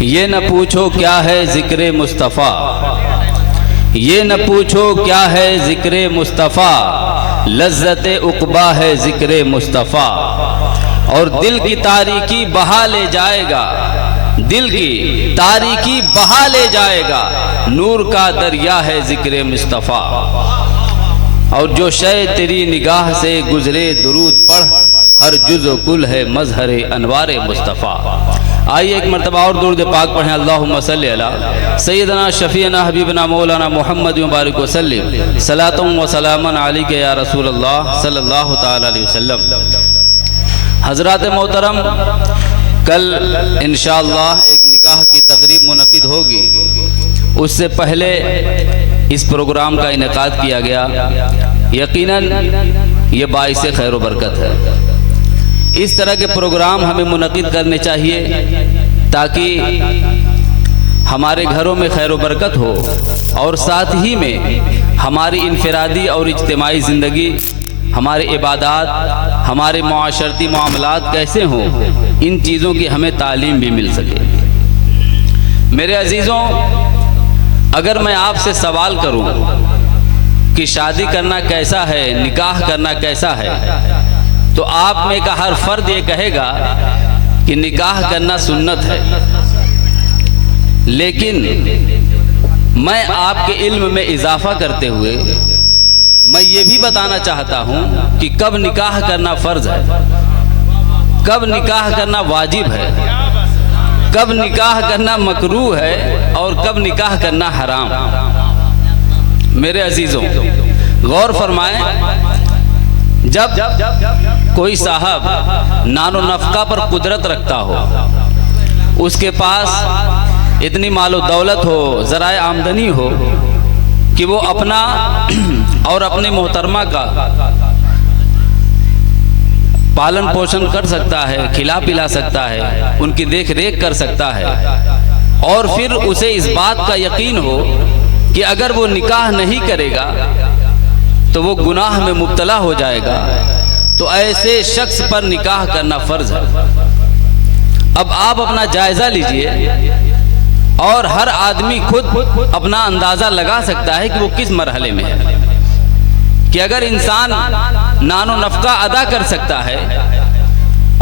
یہ نہ پوچھو کیا ہے ذکر مصطفیٰ، یہ نہ پوچھو کیا ہے ذکر مصطفیٰ، لذت عقبیٰ ہے ذکر مصطفیٰ۔ اور دل کی تاریکی بہا لے جائے گا، دل کی تاریکی بہا لے جائے گا، نور کا دریا ہے ذکر مصطفیٰ۔ اور جو شے تیری نگاہ سے گزرے درود پڑھ، ہر جز و کل ہے مظہر انوار مصطفیٰ۔ آئیے ایک مرتبہ اور درود پاک پڑھیں۔ اللہم صلی علی سیدنا شفیعنا حبیبنا مولانا محمد مبارک وسلم، صلاۃ و سلام علیک یا رسول اللہ صلی اللہ تعالی علیہ وسلم۔ حضرات محترم، کل انشاءاللہ ایک نکاح کی تقریب منعقد ہوگی، اس سے پہلے اس پروگرام کا انعقاد کیا گیا۔ یقیناً یہ باعث خیر و برکت ہے۔ اس طرح کے پروگرام ہمیں منعقد کرنے چاہیے تاکہ ہمارے گھروں میں خیر و برکت ہو، اور ساتھ ہی میں ہماری انفرادی اور اجتماعی زندگی، ہماری عبادات، ہمارے معاشرتی معاملات کیسے ہوں، ان چیزوں کی ہمیں تعلیم بھی مل سکے۔ میرے عزیزوں، اگر میں آپ سے سوال کروں کہ شادی کرنا کیسا ہے، نکاح کرنا کیسا ہے، تو آپ میں کا ہر فرد یہ کہے گا کہ نکاح کرنا سنت ہے۔ لیکن میں آپ کے علم میں اضافہ کرتے ہوئے میں یہ بھی بتانا چاہتا ہوں کہ کب نکاح کرنا فرض ہے، کب نکاح کرنا واجب ہے، کب نکاح کرنا مکروہ ہے، اور کب نکاح کرنا حرام۔ میرے عزیزوں، غور فرمائیں، جب کوئی صاحب نان و نفقہ پر قدرت رکھتا ہو، اس کے پاس اتنی مال و دولت ہو، ذرائع آمدنی ہو کہ وہ اپنا اور اپنے محترمہ کا پالن پوشن کر سکتا ہے، کھلا پلا سکتا ہے، ان کی دیکھ ریکھ کر سکتا ہے، اور پھر اسے اس بات کا یقین ہو کہ اگر وہ نکاح نہیں کرے گا تو وہ گناہ میں مبتلا ہو جائے گا، تو ایسے شخص پر نکاح کرنا فرض ہے۔ اب آپ اپنا جائزہ لیجئے، اور ہر آدمی خود اپنا اندازہ لگا سکتا ہے کہ وہ کس مرحلے میں ہے، کہ اگر انسان نان و نفقہ ادا کر سکتا ہے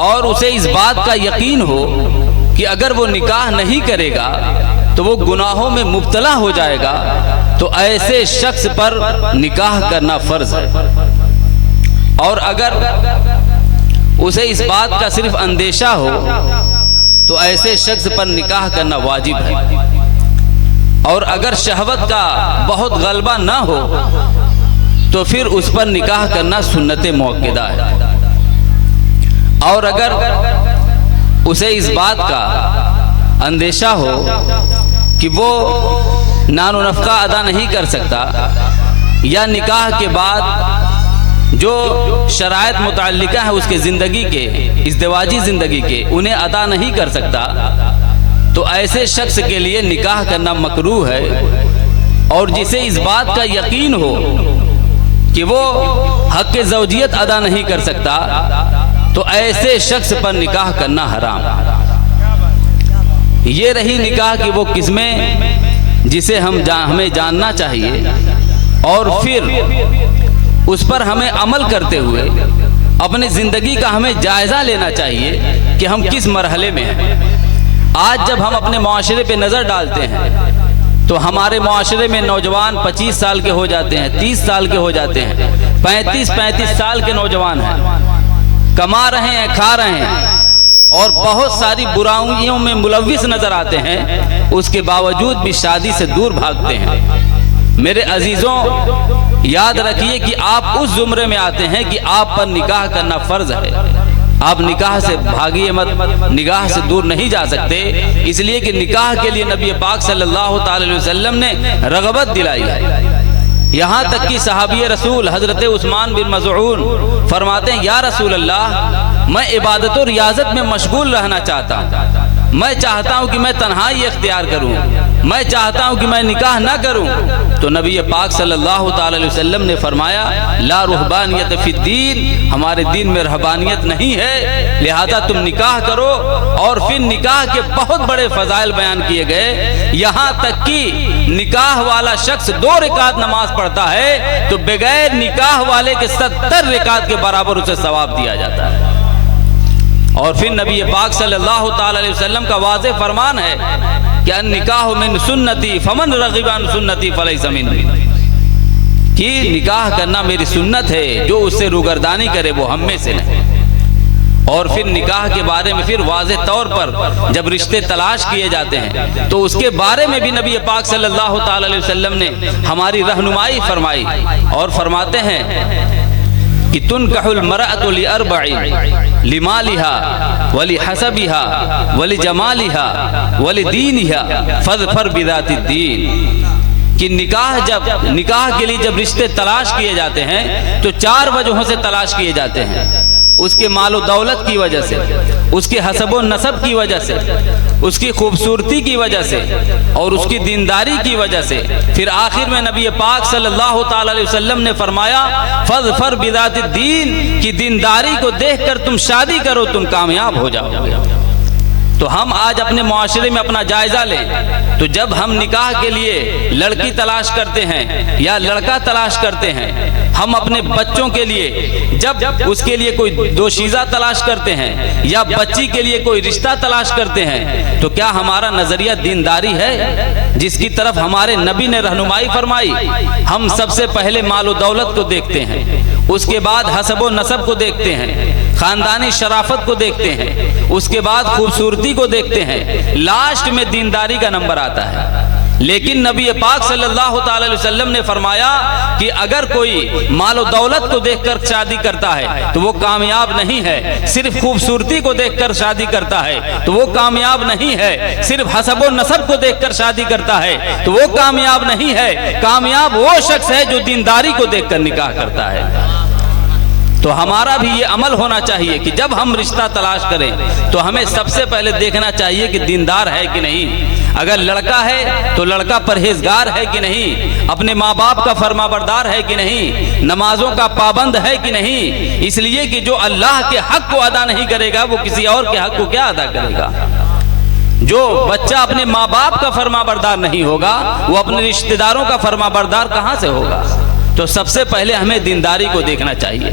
اور اسے اس بات کا یقین ہو کہ اگر وہ نکاح نہیں کرے گا تو وہ گناہوں میں مبتلا ہو جائے گا، تو ایسے شخص پر نکاح کرنا فرض ہے۔ اور اگر اسے اس بات کا صرف اندیشہ ہو تو ایسے شخص پر نکاح کرنا واجب ہے۔ اور اگر شہوت کا بہت غلبہ نہ ہو تو پھر اس پر نکاح کرنا سنت موقدہ ہے۔ اور اگر اسے اس بات کا اندیشہ ہو کہ وہ نان و نفقہ ادا نہیں کر سکتا، یا نکاح کے بعد جو شرائط متعلقہ ہیں اس کے زندگی کے، ازدواجی زندگی کے، انہیں ادا نہیں کر سکتا، تو ایسے شخص کے لیے نکاح کرنا مکروہ ہے۔ اور جسے اس بات کا یقین ہو کہ وہ حق زوجیت ادا نہیں کر سکتا، تو ایسے شخص پر نکاح کرنا حرام۔ یہ رہی نکاح کی وہ قسمیں جسے ہمیں جاننا چاہیے، اور پھر اس پر ہمیں عمل کرتے ہوئے اپنی زندگی کا ہمیں جائزہ لینا چاہیے کہ ہم کس مرحلے میں ہیں۔ آج جب ہم اپنے معاشرے پہ نظر ڈالتے ہیں تو ہمارے معاشرے میں نوجوان 25 سال کے ہو جاتے ہیں، 30 سال کے ہو جاتے ہیں، 35 سال کے نوجوان ہیں، کما رہے ہیں، کھا رہے ہیں، اور بہت ساری برائیوں میں ملوث نظر آتے ہیں، اس کے باوجود بھی شادی سے دور بھاگتے ہیں۔ میرے عزیزوں، یاد رکھیے کہ آپ اس زمرے میں آتے ہیں کہ آپ پر نکاح کرنا فرض ہے۔ آپ نکاح سے بھاگیے مت، نکاح سے دور نہیں جا سکتے، اس لیے کہ نکاح کے لیے نبی پاک صلی اللہ تعالی علیہ وسلم نے رغبت دلائی ہے۔ یہاں تک کہ صحابی رسول حضرت عثمان بن مظعون فرماتے ہیں، یا رسول اللہ، میں عبادت و ریاضت میں مشغول رہنا چاہتا ہوں، میں چاہتا ہوں کہ میں تنہائی اختیار کروں، میں چاہتا ہوں کہ میں نکاح نہ کروں، تو نبی پاک صلی اللہ تعالی علیہ وسلم نے فرمایا لا رہبانیت فی الدین، ہمارے دین میں رہبانیت نہیں ہے، لہذا تم نکاح کرو۔ اور پھر نکاح کے بہت بڑے فضائل بیان کیے گئے، یہاں تک کہ نکاح والا شخص 2 رکعت نماز پڑھتا ہے تو بغیر نکاح والے کے 70 رکعت کے برابر اسے ثواب دیا جاتا ہے۔ اور پھر نبی پاک صلی اللہ تعالی علیہ وسلم کا واضح فرمان ہے کہ النکاح من سنتی فمن رغب عن سنتی فلیس منی، کہ نکاح کرنا میری سنت ہے، جو اس سے روگردانی کرے وہ ہم میں سے نہیں۔ اور پھر نکاح کے بارے میں پھر واضح طور پر جب رشتے تلاش کیے جاتے ہیں تو اس کے بارے میں بھی نبی پاک صلی اللہ تعالی علیہ وسلم نے ہماری رہنمائی فرمائی، اور فرماتے ہیں کہ تنکح المرأة لأربع، لمالها ولحسبها ولجمالها ولدینها فاظفر بذات الدین، کہ نکاح کے لیے جب رشتے تلاش کیے جاتے ہیں تو 4 وجہوں سے تلاش کیے جاتے ہیں، اس کے مال و دولت کی وجہ سے، اس کے حسب و نسب کی وجہ سے، اس کی خوبصورتی کی وجہ سے، اور اس کی دینداری کی وجہ سے۔ پھر آخر میں نبی پاک صلی اللہ تعالی علیہ وسلم نے فرمایا فاظفر بذات الدین، کی دینداری کو دیکھ کر تم شادی کرو، تم کامیاب ہو جاؤ گے۔ تو ہم آج اپنے معاشرے میں اپنا جائزہ لیں، تو جب ہم نکاح کے لیے لڑکی تلاش کرتے ہیں یا لڑکا تلاش کرتے ہیں، ہم اپنے بچوں کے لیے جب اس کے لیے کوئی دوشیزہ تلاش کرتے ہیں یا بچی کے لیے کوئی رشتہ تلاش کرتے ہیں، تو کیا ہمارا نظریہ دینداری ہے جس کی طرف ہمارے نبی نے رہنمائی فرمائی؟ ہم سب سے پہلے مال و دولت کو دیکھتے ہیں، اس کے بعد حسب و نسب کو دیکھتے ہیں، خاندانی شرافت کو دیکھتے ہیں، اس کے بعد خوبصورتی کو دیکھتے ہیں، لاسٹ میں دینداری کا نمبر آتا ہے۔ لیکن نبی پاک صلی اللہ تعالی علیہ وسلم نے فرمایا کہ اگر کوئی مال و دولت کو دیکھ کر شادی کرتا ہے تو وہ کامیاب نہیں ہے، صرف خوبصورتی کو دیکھ کر شادی کرتا ہے تو وہ کامیاب نہیں ہے، صرف حسب و نسب کو دیکھ کر شادی کرتا ہے تو وہ کامیاب نہیں ہے، کامیاب وہ شخص ہے جو دینداری کو دیکھ کر نکاح کرتا ہے۔ تو ہمارا بھی یہ عمل ہونا چاہیے کہ جب ہم رشتہ تلاش کریں تو ہمیں سب سے پہلے دیکھنا چاہیے کہ دیندار ہے کہ نہیں، اگر لڑکا ہے تو لڑکا پرہیزگار ہے کہ نہیں، اپنے ماں باپ کا فرما بردار ہے کہ نہیں، نمازوں کا پابند ہے کہ نہیں، اس لیے کہ جو اللہ کے حق کو ادا نہیں کرے گا وہ کسی اور کے حق کو کیا ادا کرے گا؟ جو بچہ اپنے ماں باپ کا فرما بردار نہیں ہوگا وہ اپنے رشتہ داروں کا فرما بردار کہاں سے ہوگا؟ تو سب سے پہلے ہمیں دینداری کو دیکھنا چاہیے۔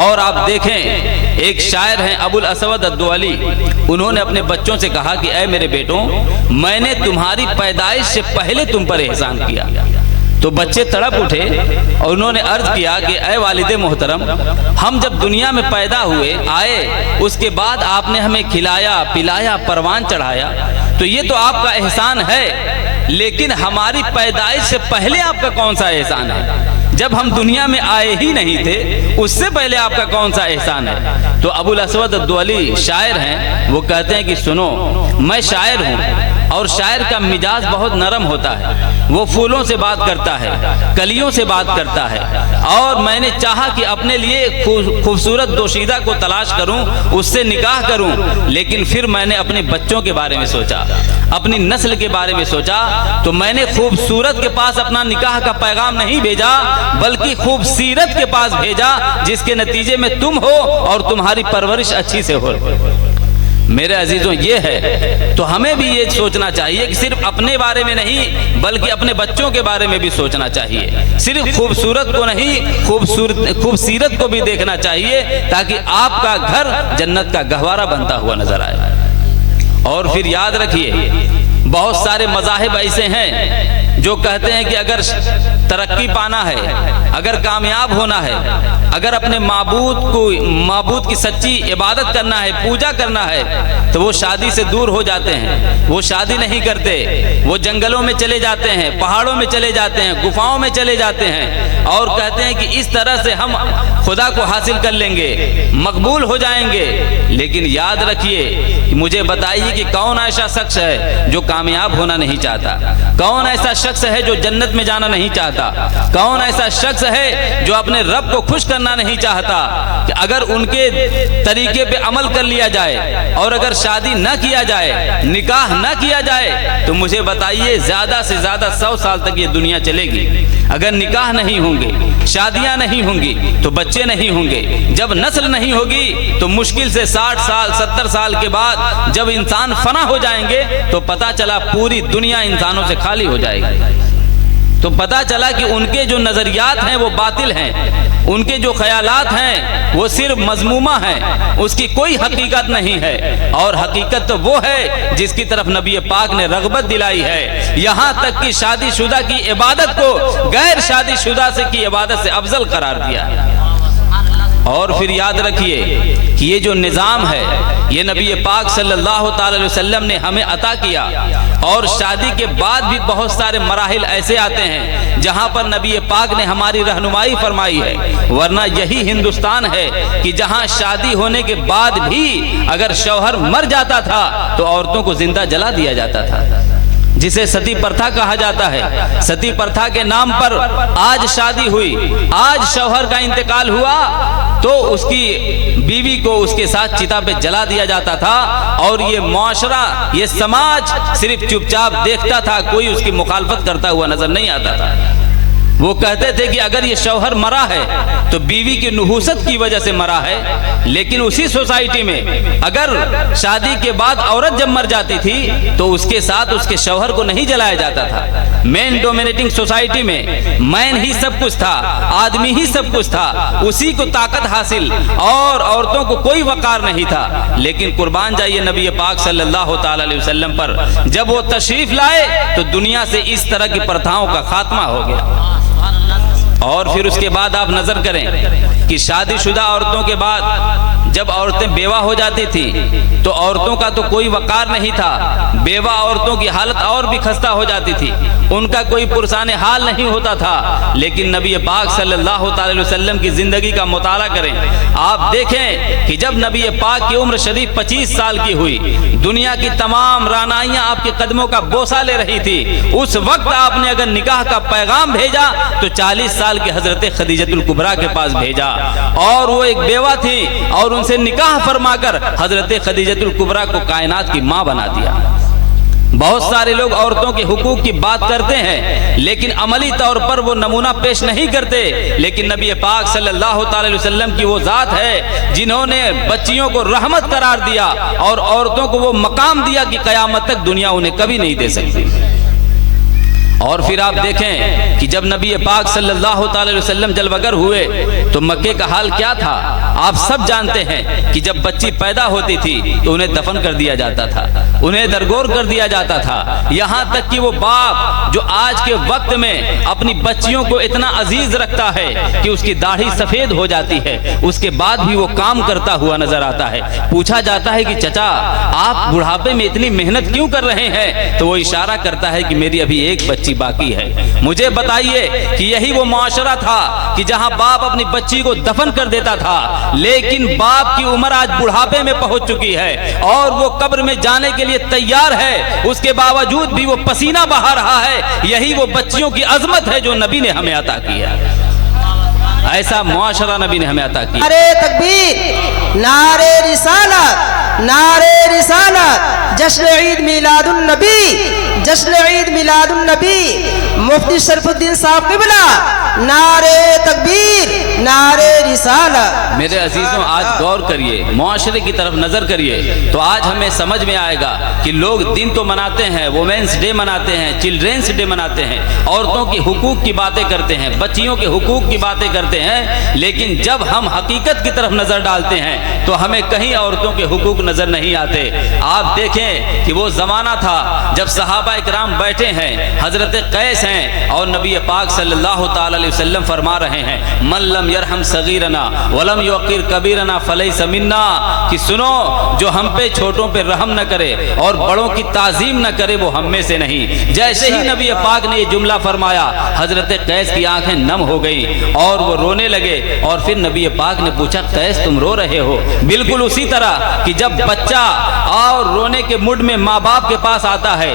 اور آپ دیکھیں ایک شاعر ہیں ابو الاسود الدؤلی، انہوں نے اپنے بچوں سے کہا کہ اے میرے بیٹوں، میں نے تمہاری پیدائش سے پہلے تم پر احسان کیا۔ تو بچے تڑپ اٹھے اور انہوں نے عرض کیا کہ اے والد محترم، ہم جب دنیا میں پیدا ہوئے آئے، اس کے بعد آپ نے ہمیں کھلایا پلایا پروان چڑھایا، تو یہ تو آپ کا احسان ہے، لیکن ہماری پیدائش سے پہلے آپ کا کون سا احسان ہے؟ جب ہم دنیا میں آئے ہی نہیں تھے اس سے پہلے آپ کا کون سا احسان ہے؟ تو ابو الاسود الدؤلی شاعر ہیں، وہ کہتے ہیں کہ سنو، میں شاعر ہوں اور شاعر کا مزاج بہت نرم ہوتا ہے، وہ پھولوں سے بات کرتا ہے، کلیوں سے بات کرتا ہے، اور میں نے چاہا کہ اپنے لیے خوبصورت دوشیزہ کو تلاش کروں، اس سے نکاح کروں، لیکن پھر میں نے اپنے بچوں کے بارے میں سوچا، اپنی نسل کے بارے میں سوچا، تو میں نے خوبصورت کے پاس اپنا نکاح کا پیغام نہیں بھیجا بلکہ خوبصیرت کے پاس بھیجا، جس کے نتیجے میں تم ہو اور تمہاری پرورش اچھی سے ہو۔ میرے عزیزوں یہ ہے، تو ہمیں بھی یہ سوچنا چاہیے کہ صرف اپنے بارے میں نہیں بلکہ اپنے بچوں کے بارے میں بھی سوچنا چاہیے، صرف خوبصورت کو نہیں خوبصیرت کو بھی دیکھنا چاہیے، تاکہ آپ کا گھر جنت کا گہوارہ بنتا ہوا نظر آئے۔ اور پھر یاد رکھیے، بہت سارے مذاہب ایسے ہیں جو کہتے ہیں کہ اگر ترقی پانا ہے، اگر کامیاب ہونا ہے، اگر اپنے معبود کی سچی عبادت کرنا ہے، پوجا کرنا ہے، تو وہ شادی سے دور ہو جاتے ہیں، وہ شادی نہیں کرتے، وہ جنگلوں میں چلے جاتے ہیں، پہاڑوں میں چلے جاتے ہیں، گفاؤں میں چلے جاتے ہیں، اور کہتے ہیں کہ اس طرح سے ہم خدا کو حاصل کر لیں گے، مقبول ہو جائیں گے۔ لیکن یاد رکھیے، مجھے بتائیے کہ کون ایسا شخص ہے جو کامیاب ہونا نہیں چاہتا؟ کون ایسا شخص شخص ہے جو جنت میں جانا نہیں چاہتا؟ کون ایسا شخص ہے جو اپنے رب کو خوش کرنا نہیں چاہتا کہ اگر ان کے طریقے پہ عمل کر لیا جائے اور اگر شادی نہ کیا جائے، نکاح نہ کیا جائے، تو مجھے بتائیے زیادہ سے زیادہ 100 سال تک یہ دنیا چلے گی؟ اگر نکاح نہیں ہوں گے، شادیاں نہیں ہوں گی، تو بچے نہیں ہوں گے، جب نسل نہیں ہوگی تو مشکل سے 60 سال 70 سال کے بعد جب انسان فنا ہو جائیں گے تو پتہ چلا پوری دنیا انسانوں سے خالی ہو جائے گی۔ تو پتہ چلا کہ ان کے جو نظریات ہیں وہ باطل ہیں، ان کے جو خیالات ہیں وہ صرف مذمومہ ہیں، اس کی کوئی حقیقت نہیں ہے، اور حقیقت تو وہ ہے جس کی طرف نبی پاک نے رغبت دلائی ہے، یہاں تک کہ شادی شدہ کی عبادت کو غیر شادی شدہ سے کی عبادت سے افضل قرار دیا ہے۔ اور پھر یاد رکھیے کہ یہ جو نظام ہے یہ نبی پاک صلی اللہ تعالی علیہ وسلم نے ہمیں عطا کیا، اور شادی کے بعد بھی بہت سارے مراحل ایسے آتے ہیں جہاں پر نبی پاک نے ہماری رہنمائی فرمائی ہے، ورنہ یہی ہندوستان ہے کہ جہاں شادی ہونے کے بعد بھی اگر شوہر مر جاتا تھا تو عورتوں کو زندہ جلا دیا جاتا تھا، جسے ستی پرتھا کہا جاتا ہے۔ ستی پرتھا کے نام پر آج شادی ہوئی، آج شوہر کا انتقال ہوا تو اس کی بیوی کو اس کے ساتھ چتا پہ جلا دیا جاتا تھا، اور یہ معاشرہ، یہ سماج صرف چپ چاپ دیکھتا تھا، کوئی اس کی مخالفت کرتا ہوا نظر نہیں آتا تھا۔ وہ کہتے تھے کہ اگر یہ شوہر مرا ہے تو بیوی کی نحوست کی وجہ سے مرا ہے، لیکن اسی سوسائٹی میں اگر شادی کے بعد عورت جب مر جاتی تھی تو اس کے ساتھ اس کے شوہر کو نہیں جلایا جاتا تھا۔ مین ڈومینیٹنگ سوسائٹی میں مین ہی سب کچھ تھا، آدمی ہی سب کچھ تھا، اسی کو طاقت حاصل، اور عورتوں کو کوئی وقار نہیں تھا۔ لیکن قربان جائیے نبی پاک صلی اللہ تعالی علیہ وسلم پر، جب وہ تشریف لائے تو دنیا سے اس طرح کی پرتھاؤں کا خاتمہ ہو گیا۔ اور پھر اس کے بعد آپ نظر کریں کہ شادی شدہ عورتوں کے بعد جب عورتیں بیوہ ہو جاتی تھی تو عورتوں کا تو کوئی وقار نہیں تھا، بیوہ عورتوں کی حالت اور بھی خستہ ہو جاتی تھی، ان کا کوئی پرسان حال نہیں ہوتا تھا۔ لیکن نبی پاک صلی اللہ تعالی وسلم کی زندگی کا مطالعہ کریں، آپ دیکھیں کہ جب نبی پاک کی عمر شریف 25 سال کی ہوئی، دنیا کی تمام رعنائیاں آپ کے قدموں کا بوسہ لے رہی تھی، اس وقت آپ نے اگر نکاح کا پیغام بھیجا تو 40 سال کی حضرت خدیجہ الکبریٰ کے پاس بھیجا، اور وہ ایک بیوہ تھی اور ان سے نکاح فرما کر حضرت خدیجہ الکبریٰ کو کائنات کی ماں بنا دیا۔ بہت سارے لوگ عورتوں کے حقوق کی بات کرتے ہیں لیکن عملی طور پر وہ نمونہ پیش نہیں کرتے، لیکن نبی پاک صلی اللہ تعالی علیہ وسلم کی وہ ذات ہے جنہوں نے بچیوں کو رحمت قرار دیا اور عورتوں کو وہ مقام دیا کہ قیامت تک دنیا انہیں کبھی نہیں دے سکتی۔ اور پھر آپ دیکھیں کہ جب نبی پاک صلی اللہ تعالی علیہ وسلم جلوہ گر ہوئے تو مکے کا حال کیا تھا آپ سب جانتے ہیں کہ جب بچی پیدا ہوتی تھی تو انہیں دفن کر دیا جاتا تھا، انہیں درگور کر دیا جاتا تھا، یہاں تک کہ وہ باپ جو آج کے وقت میں اپنی بچیوں کو اتنا عزیز رکھتا ہے کہ اس کی داڑھی سفید ہو جاتی ہے، اس کے بعد بھی وہ کام کرتا ہوا نظر آتا ہے۔ پوچھا جاتا ہے کہ چچا آپ بڑھاپے میں اتنی محنت کیوں کر رہے ہیں؟ تو وہ اشارہ کرتا ہے کہ میری ابھی ایک بچی باقی ہے۔ مجھے بتائیے کہ یہی وہ معاشرہ تھا کہ جہاں باپ اپنی بچی کو دفن کر دیتا تھا، لیکن باپ کی عمر آج بڑھاپے میں پہنچ چکی ہے اور وہ قبر میں جانے کے لیے تیار ہے، اس کے باوجود بھی وہ پسینہ بہا رہا ہے۔ یہی وہ بچیوں کی عظمت ہے جو نبی نے ہمیں عطا کیا، ایسا معاشرہ نبی نے ہمیں عطا کیا۔ نعرے تکبیر، نعرے رسالت، نعرے رسالت، جشن عید میلاد النبی، جشن عید میلاد النبی، مفتی شرف الدین صاحب قبلہ، نعرے تکبیر، نعرے رسالت۔ میرے عزیزوں آج غور کریے، معاشرے کی طرف نظر کریے تو آج ہمیں سمجھ میں آئے گا کہ لوگ دن تو مناتے ہیں، وومنس ڈے مناتے ہیں، چلڈرنس ڈے مناتے ہیں، عورتوں کے حقوق کی باتیں کرتے ہیں، بچیوں کے حقوق کی باتیں کرتے ہیں، لیکن جب ہم حقیقت کی طرف نظر ڈالتے ہیں تو ہمیں کہیں عورتوں کے حقوق نظر نہیں آتے۔ آپ دیکھیں کہ وہ زمانہ تھا جب صحابہ اکرام بیٹھے ہیں، حضرت قیس ہیں اور نبی پاک صلی اللہ تعالی علیہ وسلم فرما رہے ہیں من لم یرحم صغیرنا ولم یوقر کبیرنا فلیس منا، کہ سنو جو ہم پہ چھوٹوں پہ رحم نہ کرے اور بڑوں کی تعظیم نہ کرے وہ ہم میں سے نہیں۔ جیسے ہی نبی پاک نے یہ جملہ فرمایا حضرت قیس کی آنکھیں نم ہو گئیں اور وہ رونے لگے، اور پھر نبی پاک نے پوچھا قیس تم رو رہے ہو؟ بالکل اسی طرح کہ جب بچہ اور رونے کے موڈ میں ماں باپ کے پاس آتا ہے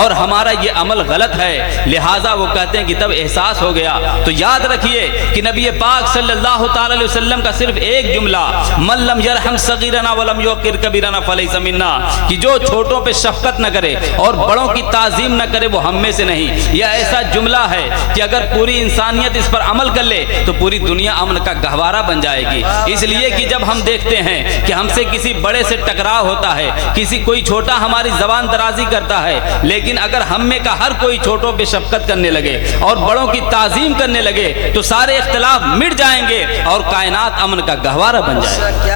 اور ہمارا یہ عمل غلط ہے، لہٰذا وہ کہتے ہیں کہ تب احساس ہو گیا۔ تو یاد رکھیے کہ نبی پاک صلی اللہ تعالی علیہ وسلم کا صرف ایک جملہ، من لم یرحم صغیرنا ولم یوقر کبیرنا فلیس منا، کہ جو چھوٹوں پہ شفقت نہ کرے اور بڑوں کی تعظیم نہ کرے وہ ہم میں سے نہیں۔ یہ ایسا جملہ ہے کہ اگر پوری انسانیت اس پر عمل کر لے تو پوری دنیا امن کا گہوارہ بن جائے گی۔ اس لیے کہ جب ہم دیکھتے ہیں کہ ہم سے کسی بڑے سے ٹکراؤ ہوتا ہے، کوئی چھوٹا ہماری زبان درازی کرتا ہے، لیکن اگر ہم میں کا ہر کوئی چھوٹوں پہ شفقت کرنے لگے اور بڑوں کی تعظیم کرنے لگے تو سارے اختلاف مٹ جائیں گے اور کائنات امن کا گہوارہ بن جائے گا۔